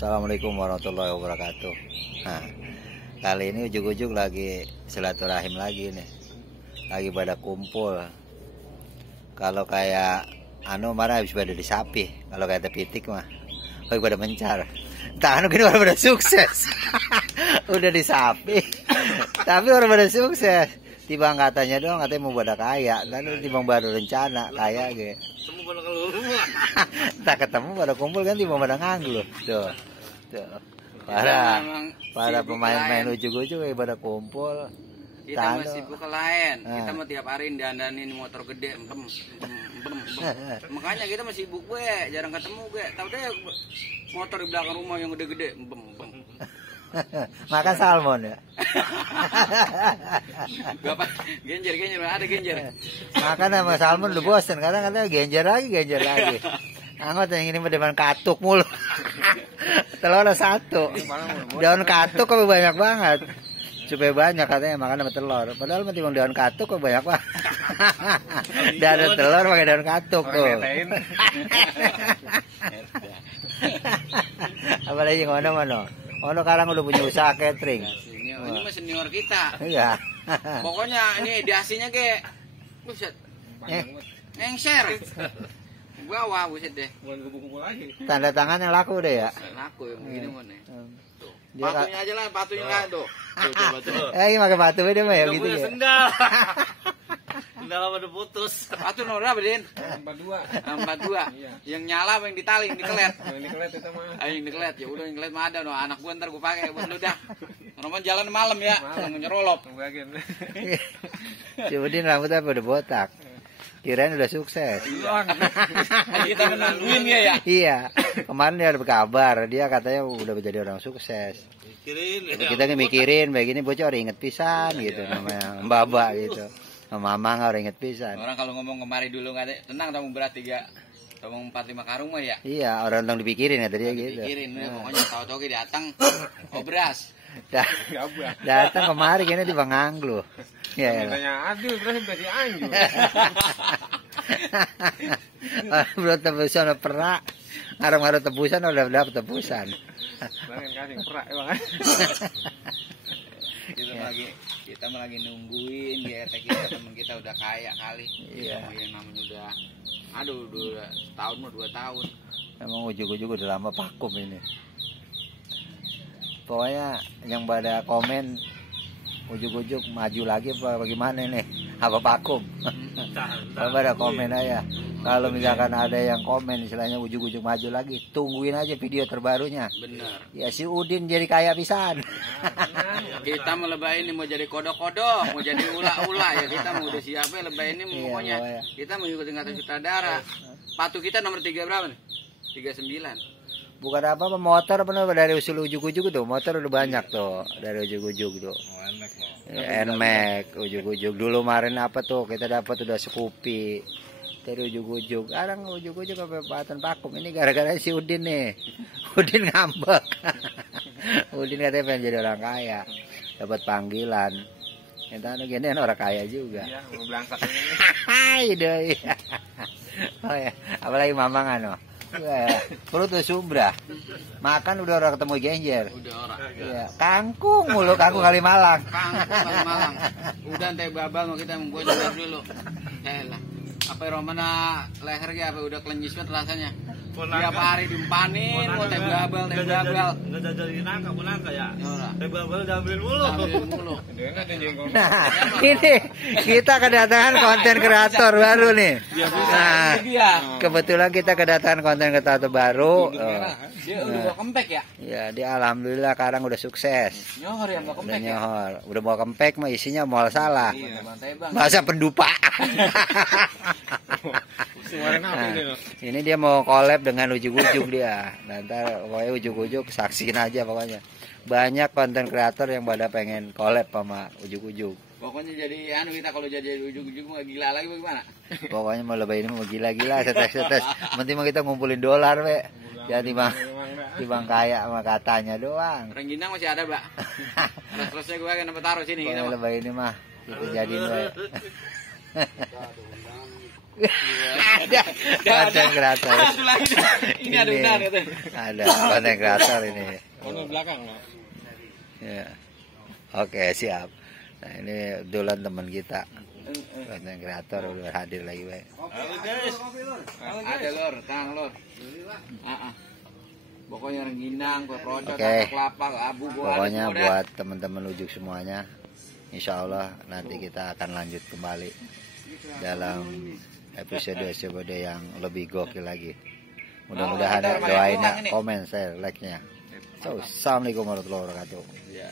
Assalamualaikum warahmatullahi wabarakatuh. Nah, kali ini ujug-ujug lagi silaturahim lagi nih. Lagi pada kumpul. Kalau kayak mana habis pada disapi. Kalau kayak tepitik mah lagi pada mencar. Entah gini orang pada sukses. Udah disapi. Tapi orang pada sukses. Tiba katanya doang katanya mau pada kaya. Lalu tiba baru rencana kaya gitu. Tak ketemu pada kumpul kan tiba pada nganggur. Tuh. Para pemain-pemain ujug-ujug pada kumpul. Kita masih buka lain. Kita mau tiap hari dandanin motor gede. Makanya kita masih sibuk gue, jarang ketemu gue. Tahu deh motor di belakang rumah yang gede-gede. Makan salmon ya. Gak genjer ada genjer. Makan sama salmon udah bosen karena katanya genjer lagi. Anggot yang ini depan katuk mulu. Telur ada satu. Daun katuk kok banyak banget. Supaya banyak katanya makan sama telur. Padahal mah timbang daun katuk kok banyak banget. Dan ada telur pakai daun katuk tuh. Apalagi ngono. Ono sekarang udah punya usaha catering. Ini mah senior kita. Iya. Pokoknya ini diasinya ke buset. Ngengser. Bawah buset deh. Tanda tangan yang laku deh ya. Laku yang begini mau nih. Patunya aja lah, patunya lah tuh. Ini pakai batu dia mah ya gitu ya. Sendal. Sendal udah putus. Patu nomor berapa, Din? 42. 42. Yang nyala apa yang ditali, yang dikelet? Yang dikelet itu mah. Yang dikelet. Ya udah yang dikelet mah ada no. Anak gua ntar gua pakai buat lu dah. Normal jalan malam ya, nyerolop. Si Udin rambutnya udah botak. Kirain udah sukses. Kita menungguin ya. Iya. Kemarin dia ada kabar, dia katanya udah menjadi orang sukses. Kita mikirin begini bocor inget pisan gitu namanya Mbak gitu. Mama nggak inget pisan. Orang kalau ngomong kemari dulu nggak ada, tenang kamu berat 4-5 karung mah ya. Iya, orang tentang dipikirin ya tadi gitu. Dipikirin, pokoknya tahu-tahu datang obras. Datang kemari kayaknya di Bang Anglo. Ya. Tanya aduh berarti si anjur. Belum tebusan perak. Ngarang-ngarang tebusan udah dapat tebusan. Jangan kasih perak ya, Bang. Kita lagi nungguin di RT kita teman kita udah kaya kali. Iya. Yang namanya udah setahun mau 2 tahun. Emang ujug-ujug udah lama vakum ini. Pokoknya yang pada komen ujug-ujug maju lagi apa bagaimana nih? Apa vakum? Kalau pada komen aja. Kalau misalkan ada yang komen istilahnya ujug-ujug maju lagi, tungguin aja video terbarunya. Bener. Ya si Udin jadi kaya pisan. Kita mau lebay ini mau jadi kodok-kodok, mau jadi ula-ula ya kita mau udah siapa lebay ini pokoknya kita mau ikutin kata sutradara. Patu kita nomor 3 berapa nih? 39. Bukan apa motor bener dari usul ujug-ujug tuh motor udah banyak tuh dari ujug-ujug tuh. Nmax ujug-ujug dulu kemarin apa tuh kita dapat udah Scoopy dari ujug-ujug. Sekarang ujug-ujug sampai Patan vakum ini gara-gara si Udin nih. Udin ngambek. Udin katanya pengen jadi orang kaya, dapat panggilan. Entah gini orang kaya juga. Iya, mau berangkat ini. Hai doi. Oh ya, apalagi mamang perut udah sumbra. Makan udah orang ketemu genjer. Udah orang. Iya, kangkung mulu kangkung Kalimalang. Kalimalang. Udah teh babal mau kita membuat dulu. Lah. Apa romana leher ge apa udah klenyis banget rasanya. Tiap hari dimpanin mau teh babal. Enggak jadi nangka punangka ya. Teh babal diambilin mulu. Nah, ini kita kedatangan konten kreator baru nih. Nah, kebetulan kita kedatangan konten kreator baru. Dia udah kempek ya? Ya, dia alhamdulillah sekarang udah sukses. Nyohor ya mau kempek. Udah mau kempek mah isinya mau salah. Masa pendupa. Nah, ini dia mau collab dengan ujug-ujug dia. Nanti pokoknya ujug-ujug saksiin aja pokoknya. Banyak konten kreator yang pada pengen collab sama ujug-ujug. Pokoknya jadi kita kalau jadi ujug-ujug mau gila lagi bagaimana? Pokoknya mau lebay ini mau gila-gila setes. Penting mah kita ngumpulin dolar we. Jadi bang kaya sama katanya doang. Rengginang masih ada, Mbak. Terusnya gue kan taruh sini gitu. Lebay ini mah kita jadiin we. Konten kreator. Ini ada udang gitu. Ada konten kreator ini. Ono belakang. Ya. Oke, siap. Nah, ini Dulan teman kita. Konten kreator udah hadir lagi, Pak. Halo guys. Ada lor, Kang lor. Pokoknya rengginang, kue procot, Oke. kelapa, abu, Pokoknya buat teman-teman ujuk semuanya, insya Allah nanti kita akan lanjut kembali dalam episode yang lebih gokil lagi. Mudah-mudahan doain, komen, share, like-nya. So, assalamualaikum warahmatullahi wabarakatuh. Ya.